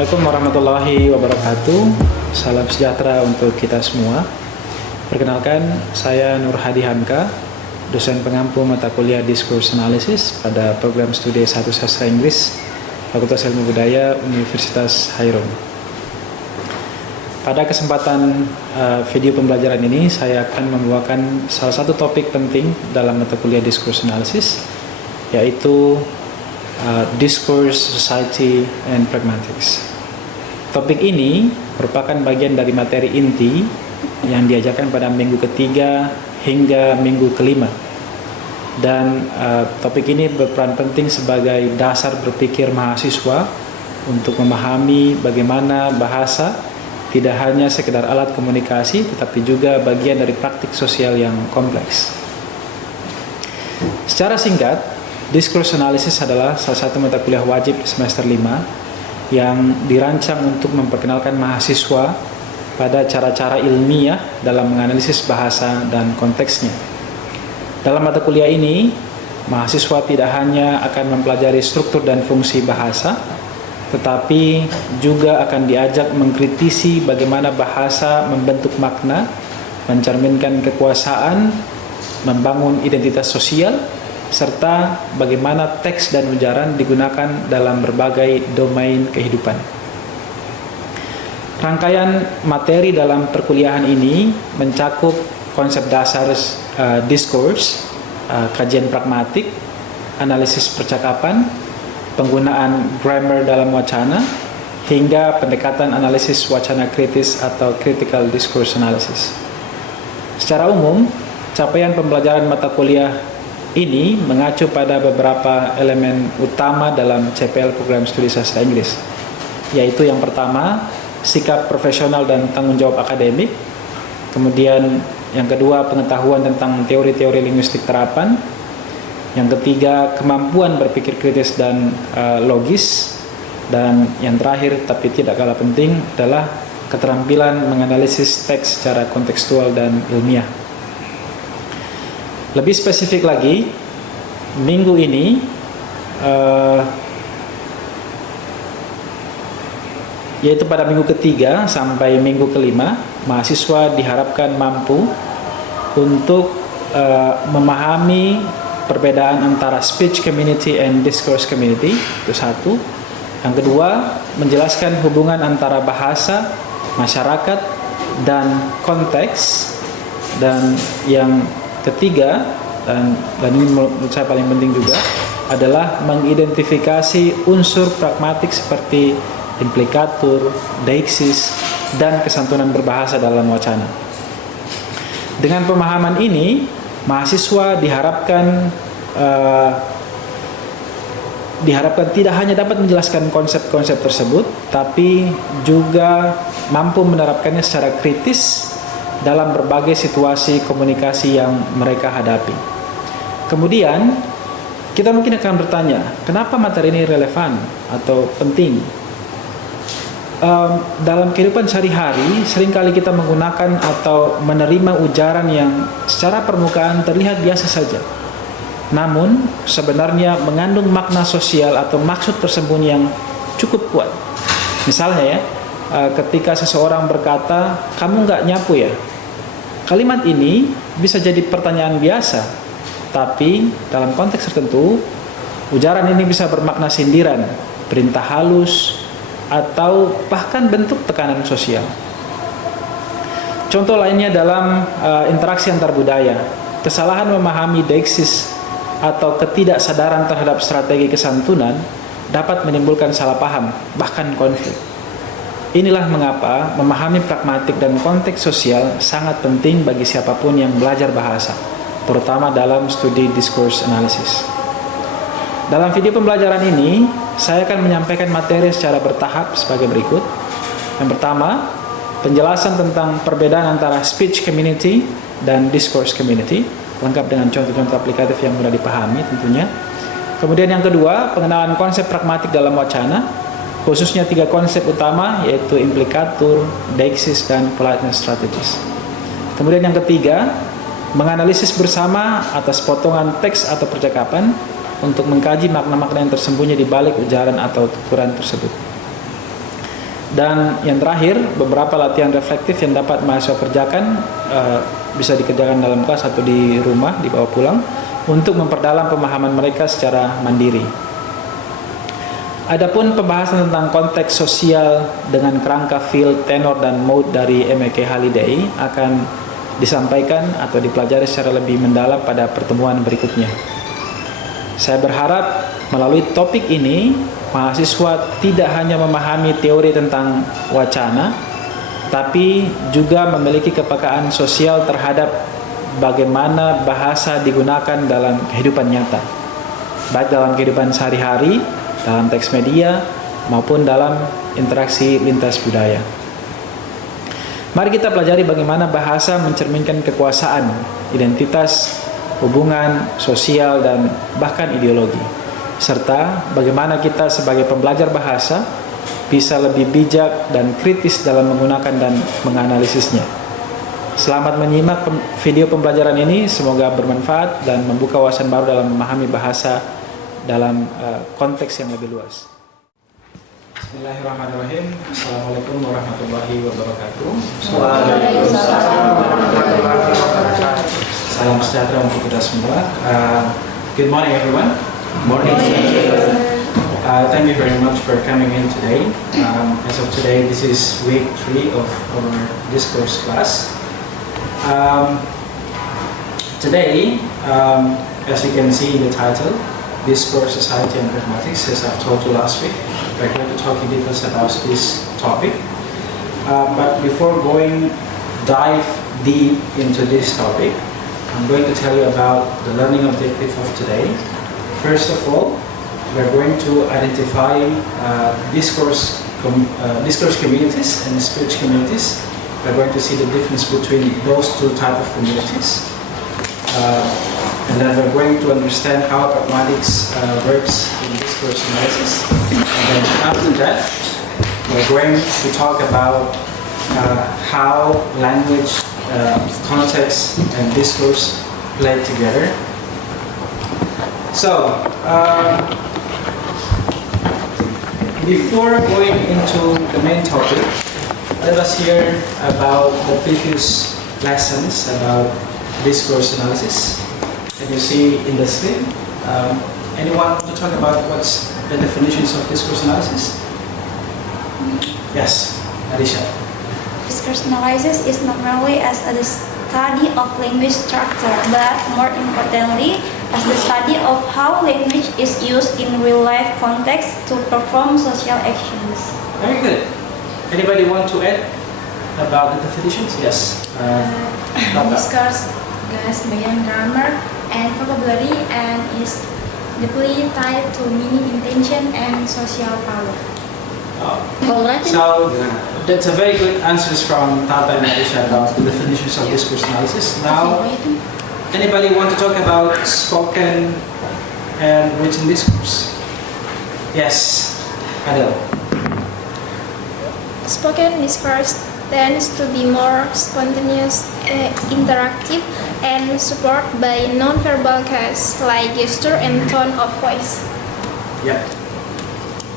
Assalamualaikum warahmatullahi wabarakatuh. Salam sejahtera untuk kita semua. Perkenalkan, saya Nurhadi Hamka, dosen pengampu Mata Kuliah Discourse Analysis pada program studi satu Sastra Inggris, Fakultas Ilmu Budaya, Universitas Khairun. Pada kesempatan video pembelajaran ini, saya akan membawakan salah satu topik penting dalam Mata Kuliah Discourse Analysis, yaitu Discourse, Society, and Pragmatics. Topik ini merupakan bagian dari materi inti yang diajarkan pada minggu ketiga hingga minggu kelima. Dan topik ini berperan penting sebagai dasar berpikir mahasiswa untuk memahami bagaimana bahasa tidak hanya sekedar alat komunikasi, tetapi juga bagian dari praktik sosial yang kompleks. Secara singkat, Discourse Analysis adalah salah satu mata kuliah wajib semester 5 yang dirancang untuk memperkenalkan mahasiswa pada cara-cara ilmiah dalam menganalisis bahasa dan konteksnya. Dalam mata kuliah ini, mahasiswa tidak hanya akan mempelajari struktur dan fungsi bahasa, tetapi juga akan diajak mengkritisi bagaimana bahasa membentuk makna, mencerminkan kekuasaan, membangun identitas sosial, serta bagaimana teks dan ujaran digunakan dalam berbagai domain kehidupan. Rangkaian materi dalam perkuliahan ini mencakup konsep dasar discourse, kajian pragmatik, analisis percakapan, penggunaan grammar dalam wacana, hingga pendekatan analisis wacana kritis atau critical discourse analysis. Secara umum, capaian pembelajaran mata kuliah ini mengacu pada beberapa elemen utama dalam CPL program studi sastra Inggris, yaitu yang pertama, sikap profesional dan tanggung jawab akademik, kemudian yang kedua, pengetahuan tentang teori-teori linguistik terapan, yang ketiga, kemampuan berpikir kritis dan logis, dan yang terakhir tapi tidak kalah penting adalah keterampilan menganalisis teks secara kontekstual dan ilmiah. Lebih spesifik lagi, minggu ini yaitu pada minggu ketiga sampai minggu kelima, mahasiswa diharapkan mampu untuk memahami perbedaan antara speech community and discourse community, itu satu. Yang kedua, menjelaskan hubungan antara bahasa, masyarakat, dan konteks. Dan yang ketiga, dan ini menurut saya paling penting juga, adalah mengidentifikasi unsur pragmatik seperti implikatur, deiksis, dan kesantunan berbahasa dalam wacana. Dengan pemahaman ini, mahasiswa diharapkan tidak hanya dapat menjelaskan konsep-konsep tersebut, tapi juga mampu menerapkannya secara kritis dalam berbagai situasi komunikasi yang mereka hadapi. Kemudian, kita mungkin akan bertanya, kenapa materi ini relevan atau penting? Dalam kehidupan sehari-hari, seringkali kita menggunakan atau menerima ujaran yang secara permukaan terlihat biasa saja. Namun, sebenarnya mengandung makna sosial atau maksud tersembunyi yang cukup kuat. Misalnya ya, ketika seseorang berkata, "Kamu nggak nyapu ya?" Kalimat ini bisa jadi pertanyaan biasa, tapi dalam konteks tertentu, ujaran ini bisa bermakna sindiran, perintah halus, atau bahkan bentuk tekanan sosial. Contoh lainnya dalam interaksi antar budaya, kesalahan memahami deiksis atau ketidaksadaran terhadap strategi kesantunan dapat menimbulkan salah paham, bahkan konflik. Inilah mengapa memahami pragmatik dan konteks sosial sangat penting bagi siapapun yang belajar bahasa, terutama dalam studi discourse analysis. Dalam video pembelajaran ini, saya akan menyampaikan materi secara bertahap sebagai berikut. Yang pertama, penjelasan tentang perbedaan antara speech community dan discourse community, lengkap dengan contoh-contoh aplikatif yang mudah dipahami tentunya. Kemudian yang kedua, pengenalan konsep pragmatik dalam wacana, khususnya 3 konsep utama, yaitu implikatur, deiksis, dan politeness strategies. Kemudian yang ketiga, menganalisis bersama atas potongan teks atau percakapan untuk mengkaji makna-makna yang tersembunyi di balik ujaran atau tuturan tersebut. Dan yang terakhir, beberapa latihan reflektif yang dapat mahasiswa kerjakan, bisa dikerjakan dalam kelas atau di rumah, dibawa pulang, untuk memperdalam pemahaman mereka secara mandiri. Adapun pembahasan tentang konteks sosial dengan kerangka feel, tenor, dan mode dari M.K. Holiday akan disampaikan atau dipelajari secara lebih mendalam pada pertemuan berikutnya. Saya berharap melalui topik ini, mahasiswa tidak hanya memahami teori tentang wacana, tapi juga memiliki kepekaan sosial terhadap bagaimana bahasa digunakan dalam kehidupan nyata, baik dalam kehidupan sehari-hari, dalam teks media, maupun dalam interaksi lintas budaya. Mari kita pelajari bagaimana bahasa mencerminkan kekuasaan, identitas, hubungan, sosial, dan bahkan ideologi, serta bagaimana kita sebagai pembelajar bahasa bisa lebih bijak dan kritis dalam menggunakan dan menganalisisnya. Selamat menyimak video pembelajaran ini, semoga bermanfaat dan membuka wawasan baru dalam memahami bahasa dalam konteks yang lebih luas. Bismillahirrahmanirrahim. Assalamualaikum warahmatullahi wabarakatuh. Waalaikumsalam warahmatullahi wabarakatuh. Salam sejahtera untuk kita semua. Good morning, everyone. Morning. Thank you very much for coming in today. As of today, this is week 3 of our discourse class. Today, as you can see in the title, Discourse, Society, and Mathematics, as I've told you last week, we're going to talk in details about this topic. But before dive deep into this topic, I'm going to tell you about the learning objective of today. First of all, we're going to identify discourse communities and speech communities. We're going to see the difference between those two types of communities. And then we're going to understand how mathematics works in discourse analysis. And then after that, we're going to talk about how language, context, and discourse play together. So, before going into the main topic, let us hear about the previous lessons about discourse analysis. And you see in the screen, anyone want to talk about what's the definitions of discourse analysis? Yes, Alicia. Discourse analysis is not merely as a study of language structure, but more importantly, as the study of how language is used in real-life context to perform social actions. Very good. Anybody want to add about the definitions? Yes. Discourse guys beyond grammar and vocabulary and is deeply tied to meaning, intention, and social power. So that's a very good answers from Tata and Aisha about the definitions of discourse analysis. Now, anybody want to talk about spoken and written discourse? Yes, Adele. Spoken discourse tends to be more spontaneous, interactive, and supported by non-verbal cues like gesture and tone of voice. Yeah,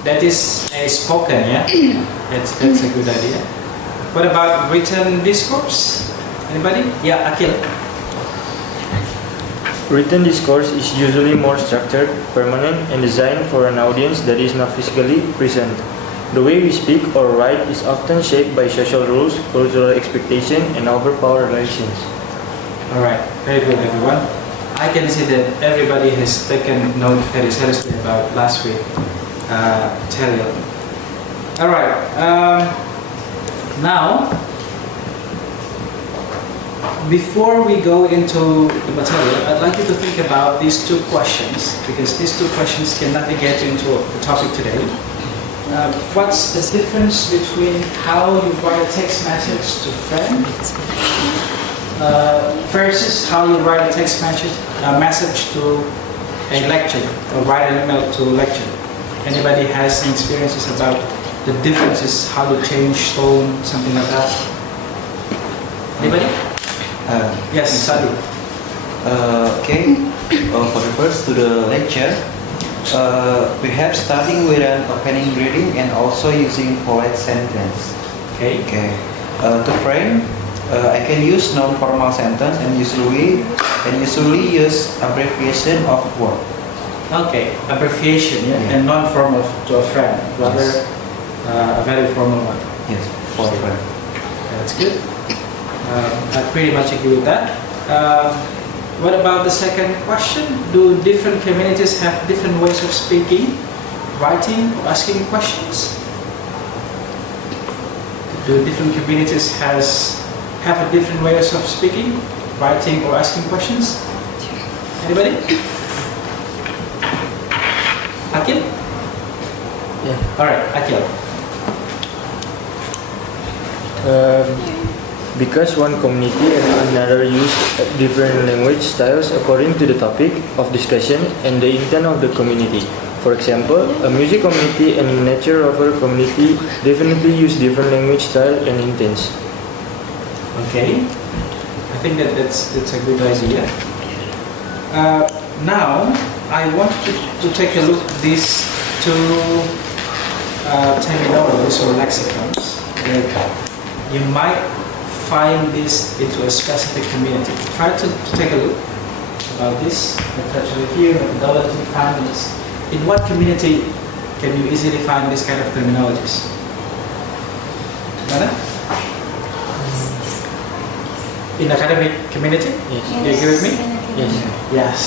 that is a spoken. Yeah, that's a good idea. What about written discourse? Anybody? Yeah, Akil. Written discourse is usually more structured, permanent, and designed for an audience that is not physically present. The way we speak or write is often shaped by social rules, cultural expectation, and overpower relations. Alright, very good everyone. I can see that everybody has taken note very seriously about last week material. Alright, now, before we go into the material, I'd like you to think about these two questions, because these two questions can navigate you into the topic today. What's the difference between how you write a text message to friends versus how you write a text message to a lecture, or write an email to a lecture? Anybody has any experiences about the differences, how to change tone, something like that? Anybody? Yes, Sadu. Okay. For the first to the lecture, We have starting with an opening greeting and also using polite sentence. Okay. To frame, I can use non-formal sentence and usually use abbreviation of word. Okay, abbreviation, yeah, Yeah. and non-formal to a friend, rather Yes. a very formal one. Yes, for a friend. That's good. I pretty much agree with that. What about the second question? Do different communities have different ways of speaking, writing, or asking questions? Do different communities have a different ways of speaking, writing, or asking questions? Anybody? Akil? Yeah. All right, Akil. Because one community and another use different language styles according to the topic of discussion and the intent of the community. For example, a music community and a nature lover community definitely use different language style and intents. Okay, I think that's a good idea. Now, I want to take a look at these two terminologies or lexicons. You might find this into a specific community. Try to take a look about this, literature review, methodology, findings. In what community can you easily find this kind of terminologies? Mana? In academic community? Yes. Do you agree with me? Yes. Yes.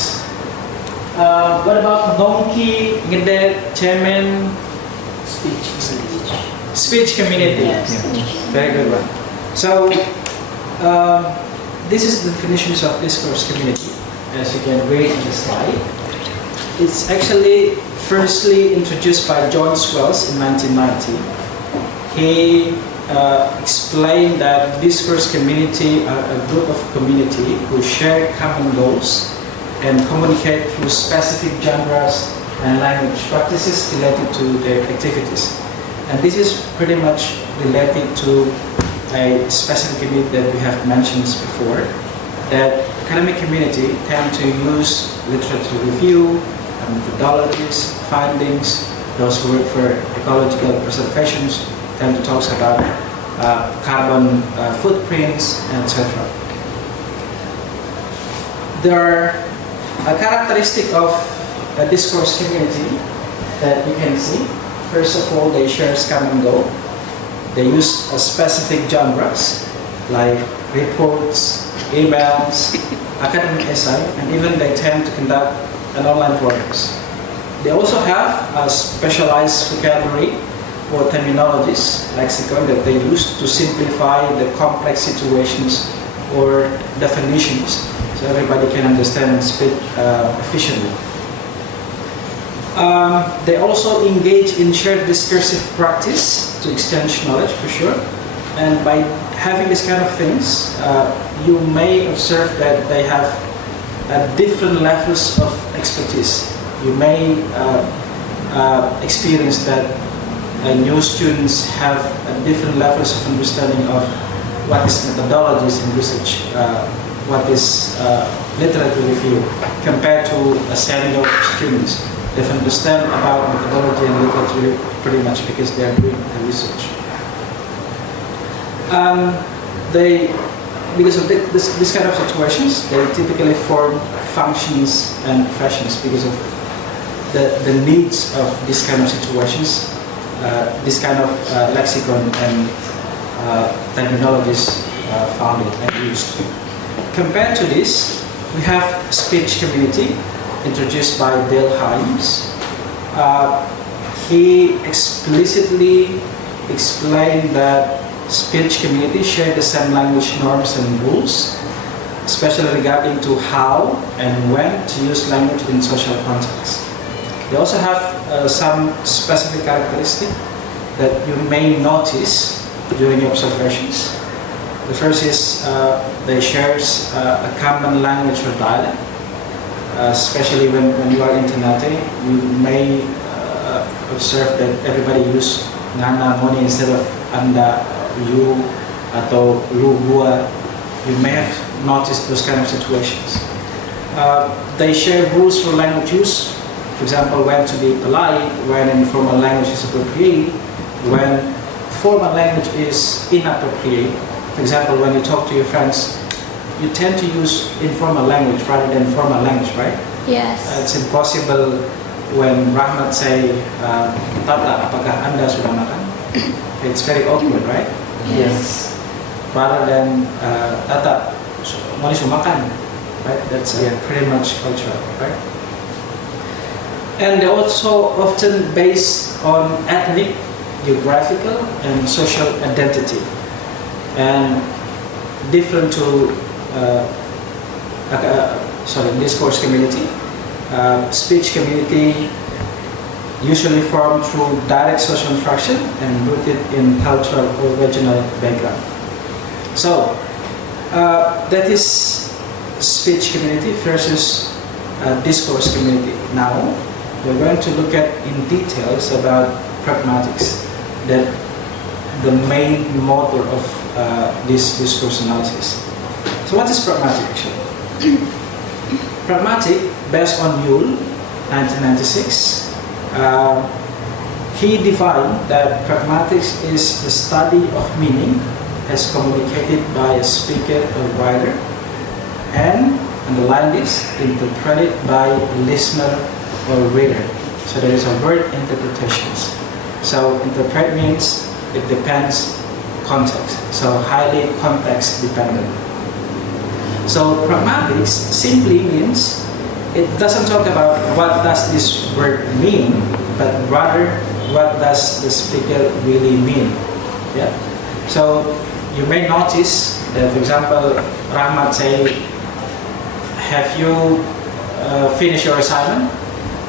What about donkey, ngedet, chairman? Speech community. Very good one. So, this is the definitions of discourse community, as you can read in the slide. It's actually firstly introduced by John Swells in 1990. He explained that discourse community are a group of community who share common goals and communicate through specific genres and language practices related to their activities. And this is pretty much related to a specific community that we have mentioned before, that academic community tend to use literature review, methodologies, findings. Those who work for ecological preservation tend to talk about carbon footprints, etc. There are a characteristic of a discourse community that you can see. First of all, they share a common goal. They use a specific genres like reports, emails, academic essay, and even they tend to conduct an online forums. They also have a specialized vocabulary or terminologies, lexicon, that they use to simplify the complex situations or definitions so everybody can understand and speak efficiently. They also engage in shared discursive practice to exchange knowledge, for sure. And by having these kind of things, you may observe that they have different levels of expertise. You may experience that new students have different levels of understanding of what is methodologies in research, what is literature review, compared to a senior students. They understand about methodology and literature pretty much because they are doing the research. Because of this kind of situations, they typically form functions and professions because of the needs of this kind of situations, this kind of lexicon and terminologies founded and used. Compared to this, we have speech community, introduced by Dale Himes. He explicitly explained that speech communities share the same language norms and rules, especially regarding to how and when to use language in social contexts. They also have some specific characteristics that you may notice during your observations. The first is they share a common language or dialect. Especially when you are internating, you may observe that everybody use ngana moni instead of anda, you, atau lu, gua. You may have noticed those kind of situations. They share rules for language use. For example, when to be polite, when informal language is appropriate, when formal language is inappropriate. For example, when you talk to your friends, you tend to use informal language rather than formal language, right? Yes. It's impossible when Rahmat say, Tata, apakah Anda sudah makan? It's very awkward, right? Yes. Rather than Tata, mau makan, right? That's pretty much cultural, right? And they're also often based on ethnic, geographical, and social identity, and different to discourse community. Speech community usually formed through direct social interaction and rooted in cultural or regional background. So that is speech community versus discourse community. Now we're going to look at in details about pragmatics, that the main motor of this discourse analysis. So what is pragmatic actually? Pragmatic, based on Yule, 1996, he defined that pragmatics is the study of meaning as communicated by a speaker or writer, and underline this, interpreted by a listener or reader. So there is a word interpretations. So interpret means it depends context. So highly context dependent. So pragmatics simply means it doesn't talk about what does this word mean, but rather what does the speaker really mean. Yeah. So you may notice that, for example, Rahmat say, "Have you finished your assignment?"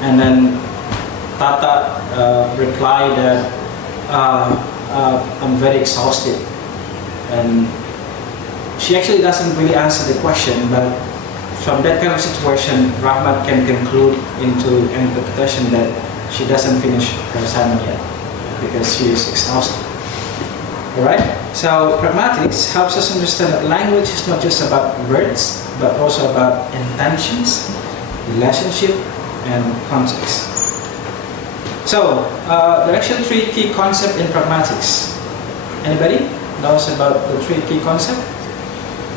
And then Tata reply that I'm very exhausted, and she actually doesn't really answer the question, but from that kind of situation, Rahmat can conclude into an interpretation that she doesn't finish her assignment yet because she is exhausted. Alright? So pragmatics helps us understand that language is not just about words, but also about intentions, relationship, and context. So, there are actually three key concepts in pragmatics. Anybody knows about the three key concepts?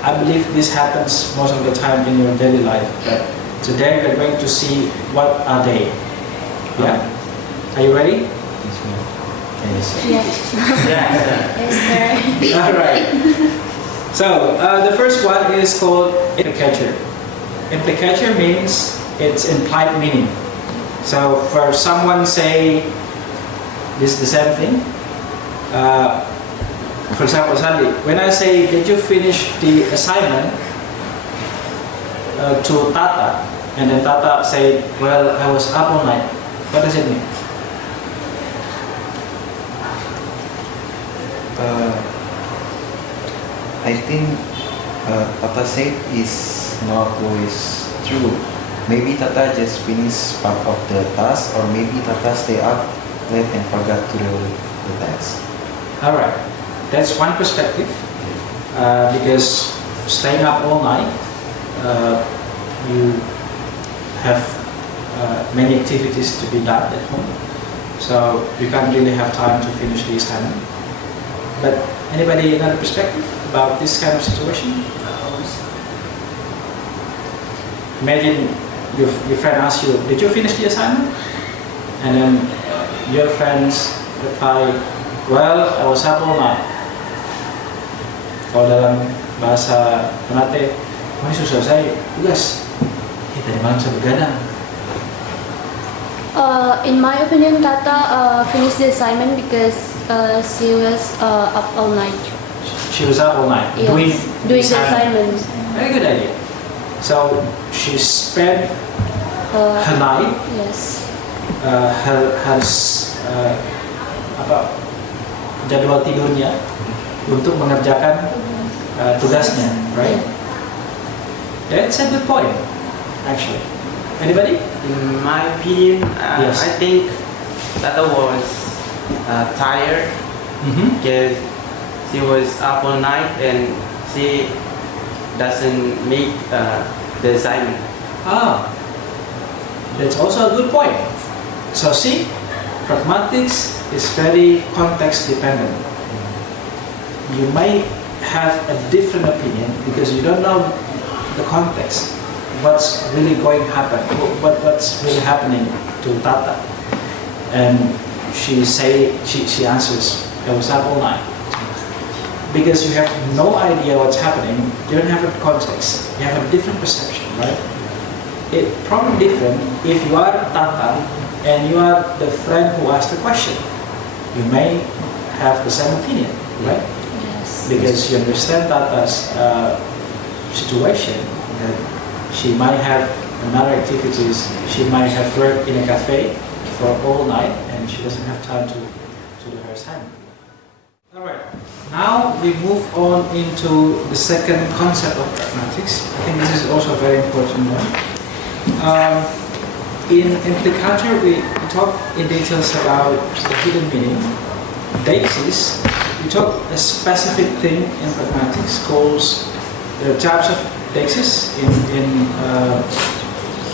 I believe this happens most of the time in your daily life, but today we're going to see what are they. Yeah? Are you ready? Yes. Yes. Yes, sir. Alright. So, the first one is called implicature. Implicature means it's implied meaning. So, for someone say this is the same thing. For example, Sandy, when I say, "Did you finish the assignment?" To Tata, and then Tata said, "Well, I was up all night." What does it mean? I think Tata said is not always true. Maybe Tata just finished part of the task, or maybe Tata stay up late and forgot to do the task. Alright, that's one perspective, because staying up all night, you have many activities to be done at home, so you can't really have time to finish the assignment. But anybody another perspective about this kind of situation? Imagine your friend asks you, "Did you finish the assignment?" And then your friends reply, "Well, I was up all night." Kalau dalam bahasa Penate, "Ini sudah selesai tugas. Tadi malam saya begadang." In my opinion, Tata finished the assignment because she was up all night. She was up all night Yes, doing the assignment. Very good idea. So she spent her night, Yes. jadwal tidurnya untuk mengerjakan tugasnya, right? That's a good point, actually. Anybody? In my opinion, Yes. I think Tata was tired because she was up all night and she doesn't make the assignment. That's also a good point. So see, pragmatics is very context dependent. You may have a different opinion because you don't know the context, what's really going to happen, what's really happening to Tata. And she answers, I was up all night. Because you have no idea what's happening, you don't have a context, you have a different perception, right? It's probably different if you are Tata and you are the friend who asked the question. You may have the same opinion, right? Yes. Because you understand Tata's situation, that she might have another activities, she might have worked in a cafe for all night and she doesn't have time to do her assignment. Alright, now we move on into the second concept of pragmatics. I think this is also a very important one. In Pengajaran, we talk in details about the hidden meaning. Deixis, we talk a specific thing in pragmatics called the types of deixis in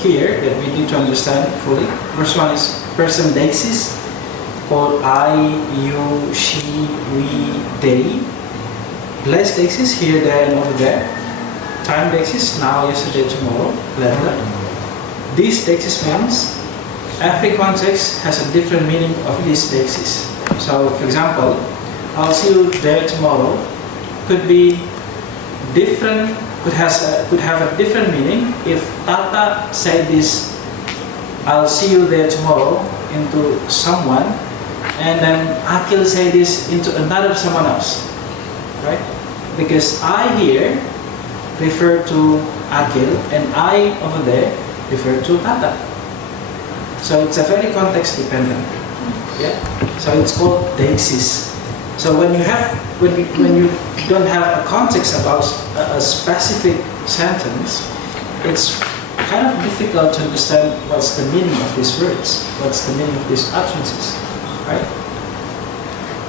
here that we need to understand fully. First one is person deixis, called I, you, she, we, they. Place deixis, here, there, and over there. Time deixis, now, yesterday, tomorrow, later. These deixis means every context has a different meaning of these deixis. So, for example, I'll see you there tomorrow could be different, could have a different meaning if Tata said this, I'll see you there tomorrow, into someone, and then Akil say this into another someone else, right? Because I here refer to Akil and I over there refer to Tata. So it's a very context dependent. Yeah. So it's called deixis. So when you don't have a context about a specific sentence, it's kind of difficult to understand what's the meaning of these words, what's the meaning of these utterances. Right?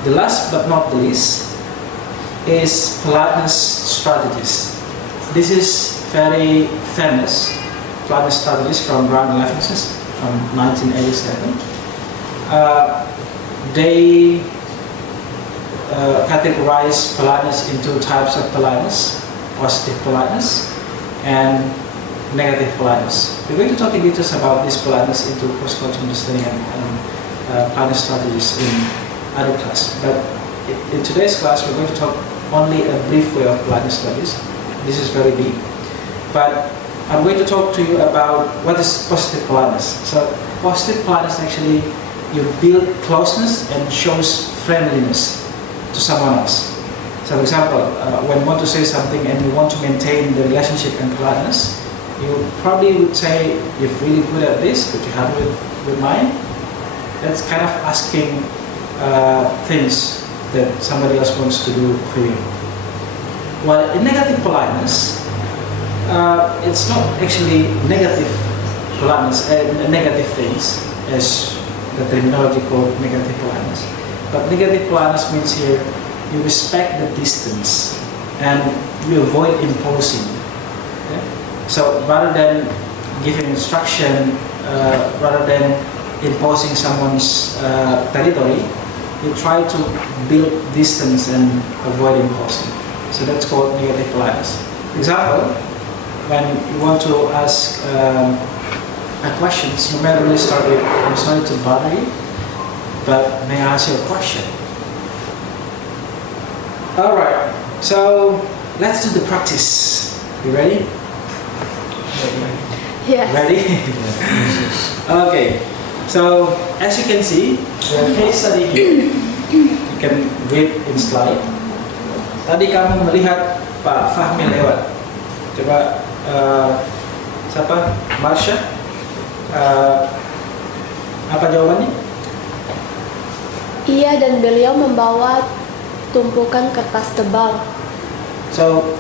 The last but not the least is politeness strategies. This is very famous politeness strategies from Brown and Levinson from 1987. They categorize politeness into types of politeness: positive politeness and negative politeness. We're going to talk in details about this politeness into post-cultural understanding and politeness strategies in other class. But in today's class, we're going to talk only a brief way of politeness studies. This is very deep. But I'm going to talk to you about what is positive politeness. So positive politeness actually, you build closeness and shows friendliness to someone else. So for example, when you want to say something and you want to maintain the relationship and politeness, you probably would say, you're really good at this, but you happy with mine? That's kind of asking things that somebody else wants to do for you. While in negative politeness, it's not actually negative politeness, negative things, as the terminology called negative politeness. But negative politeness means here, you respect the distance and you avoid imposing. Okay? So rather than giving instruction, rather than imposing someone's territory, you try to build distance and avoid imposing. So that's called negative politeness. For example, when you want to ask a question, you may really start with, I'm sorry to bother you, but may I ask you a question? Alright, so let's do the practice. You ready? Yes. Ready? Okay. So, as you can see, the case study here, you can read in slide. Tadi kamu melihat Pak Fahmi lewat. Coba, siapa? Marsha? Apa jawabannya? Iya, dan beliau membawa tumpukan kertas tebal. So,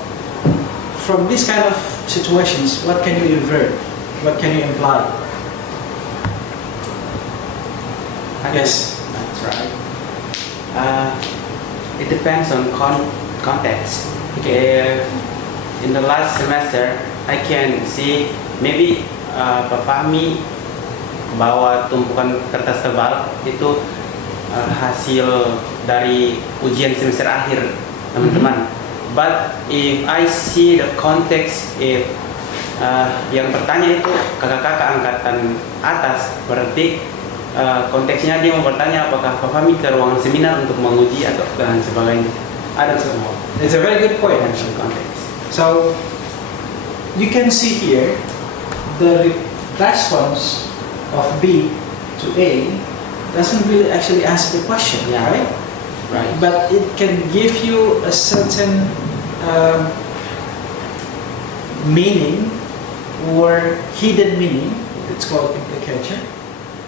from this kind of situations, what can you invert? What can you imply? Yes. That's right. It depends on context. Okay. In the last semester, I can see maybe Pak Fahmi bawa tumpukan kertas tebal itu hasil dari ujian semester akhir teman-teman. But if I see the context, if yang bertanya itu kakak-kakak angkatan atas, berarti konteksnya dia mau bertanya apakah Pak Fahmi ke ruangan seminar untuk menguji atau dan sebagainya. Ada semua. It's a very good point actually. So you can see here the response of B to A doesn't really actually answer the question, right? Right. But it can give you a certain meaning or hidden meaning. It's called implication,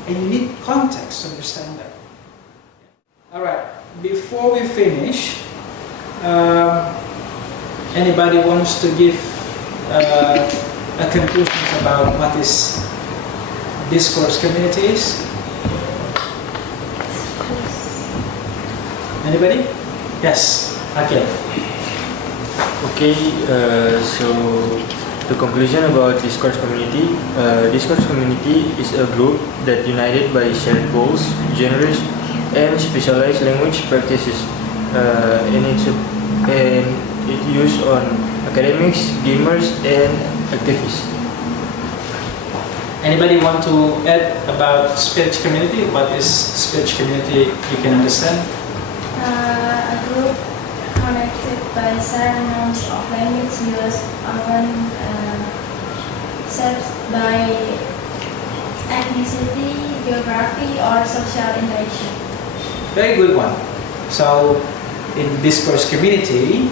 and you need context to understand that. All right. Before we finish, anybody wants to give a conclusion about what is discourse community is? Anybody? Yes. Okay. Okay, so the conclusion about discourse community. Discourse community is a group that united by shared goals, genres, and specialized language practices. And it used on academics, gamers, and activists. Anybody want to add about speech community? What is speech community? You can understand. A group connected by certain norms of language use, often set by ethnicity, geography, or social interaction. Very good one. So, in discourse community,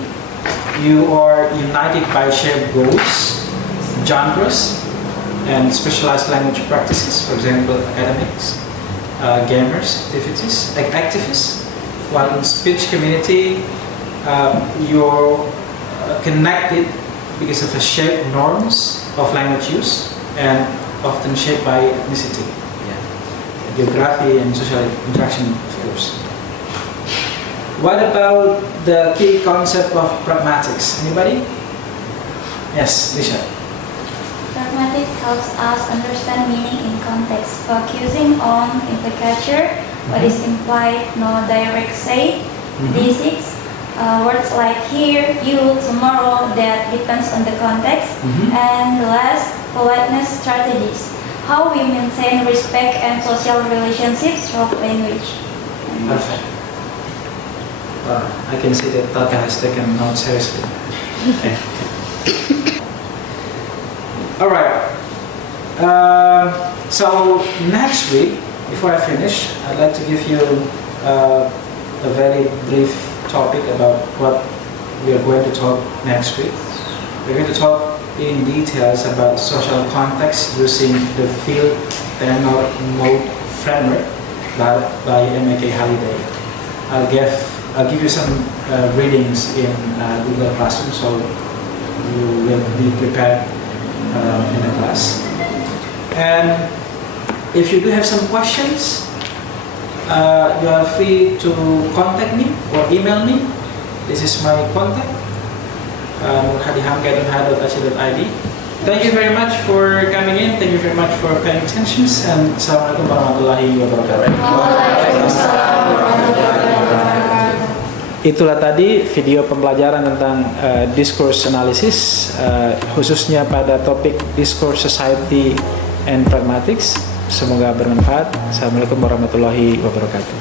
you are united by shared goals, genres, and specialized language practices. For example, academics, gamers, activists. While in speech community, you're connected because of the shared norms of language use and often shaped by ethnicity, geography, and social interaction, of course. What about the key concept of pragmatics? Anybody? Yes, Lisha. Pragmatic helps us understand meaning in context, focusing on implicature, what is implied, no direct say, basics, words like here, you, tomorrow, that depends on the context, and the last, politeness strategies, how we maintain respect and social relationships through language. Perfect. I can see that Tata has taken notes seriously. All right. So next week, before I finish, I'd like to give you a very brief topic about what we are going to talk next week. We're going to talk in details about social context using the field tenor mode framework by M.K. Halliday. I'll give you some readings in Google Classroom, so you will be prepared in the class. And if you do have some questions, you are free to contact me or email me. This is my contact, Nurhadi Hamka.id. Thank you very much for coming in. Thank you very much for paying attention. And Assalamualaikum warahmatullahi wabarakatuh. Itulah tadi video pembelajaran tentang discourse analysis, khususnya pada topik discourse society and pragmatics. Semoga bermanfaat. Assalamualaikum warahmatullahi wabarakatuh.